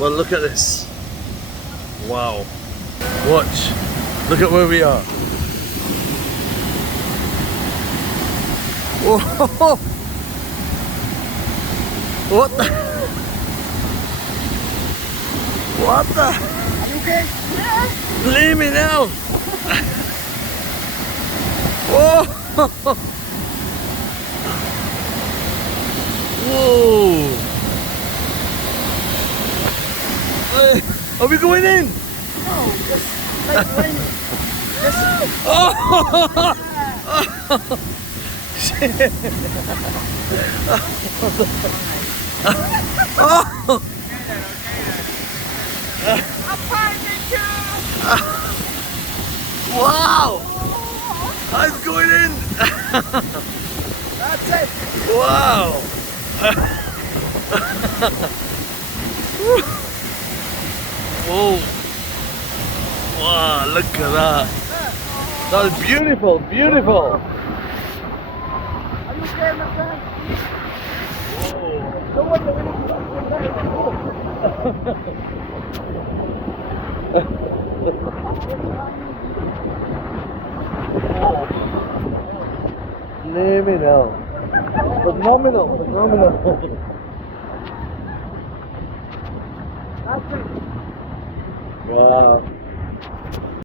Well, look at this. Wow. Watch. Look at where we are. Whoa. What the? What the? Are you okay? Yeah. Leave me now. Whoa. Whoa. Are we going in? No, just like when. Just. Oh! Shit! Oh! I'm fine, thank you. Wow! I'm going in! That's it. Wow! Whoa! Wow, look at that! That's beautiful, beautiful! Are you okay, my friend? Whoa! Don't want to really Phenomenal! Phenomenal! Phenomenal! That's it. Wow!